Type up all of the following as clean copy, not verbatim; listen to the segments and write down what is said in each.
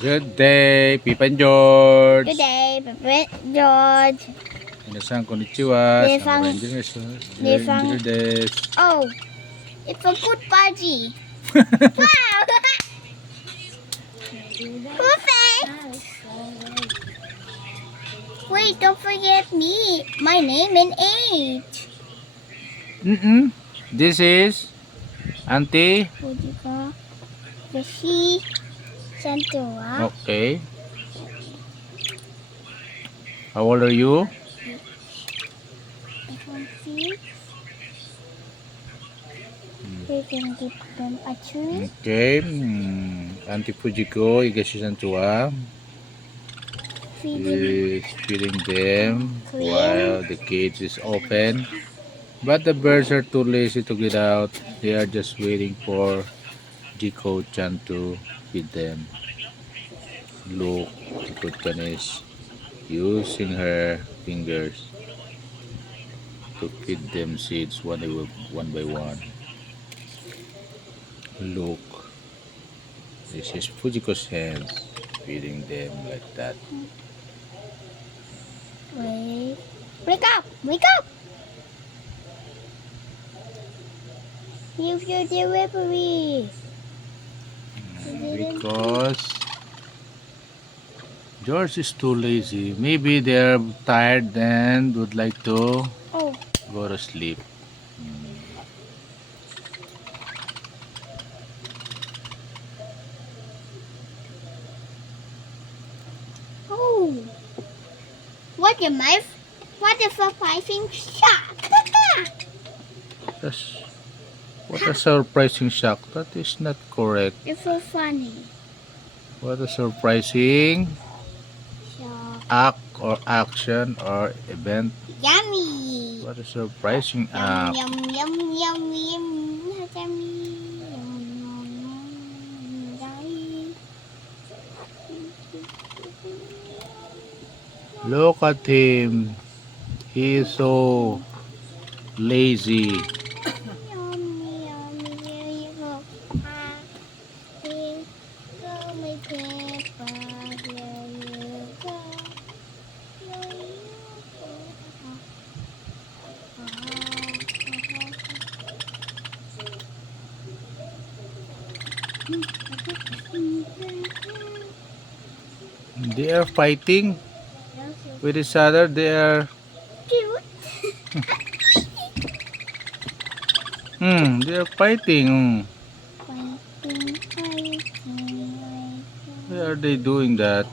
Good day, Peppa and George. Good day, Peppa and George. Minasan konnichiwa. They Sama found- engineers. they found- Engineers. Oh, it's a good budgie. Wow! Perfect! Wait, don't forget me. My name and age. This is Auntie. What do you call? The she Santua. Okay. How old are you? We can give them a treat. Okay. Auntie Fujiko, Higashizantua Feed them. is feeding them Clean. while the cage is open. But the birds are too lazy to get out. They are just waiting for Jiko-chan to feed them. Look, Jiko-chan is using her fingers to feed them seeds one by one. Look, this is Fujiko's hands feeding them like that. Wait. Wake up! Wake up! Use your delivery. Because George is too lazy. Maybe they're tired and would like to Oh, go to sleep. oh. What am I? What a surprising shock! What a surprising shock. That is not correct. It's so funny. What a surprising Shock. act or action or event. Yummy! What a surprising Yum, act. yum, yum, yum, yum. Yummy. Yum, yum, yum, yummy. Look at him. He is so lazy. Yummy, yummy, here you go. Here go my Peppa, here you go. Here you They are fighting with each other. They are Cute. they are fighting. Fighting, fighting, Why are they doing that?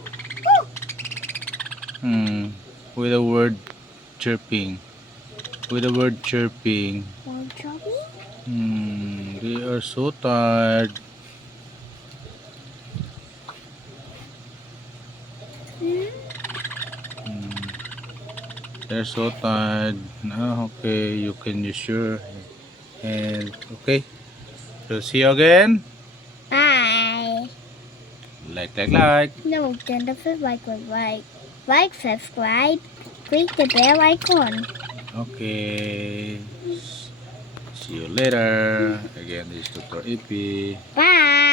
With the word chirping. With the word chirping. More trouble? They are so tired. They're so tired. Okay, you can use your hand. Okay. So see you again. Bye. Like. No, then the first like, subscribe, click the bell icon. Okay. See you later. Again, this is Dr. EP. Bye.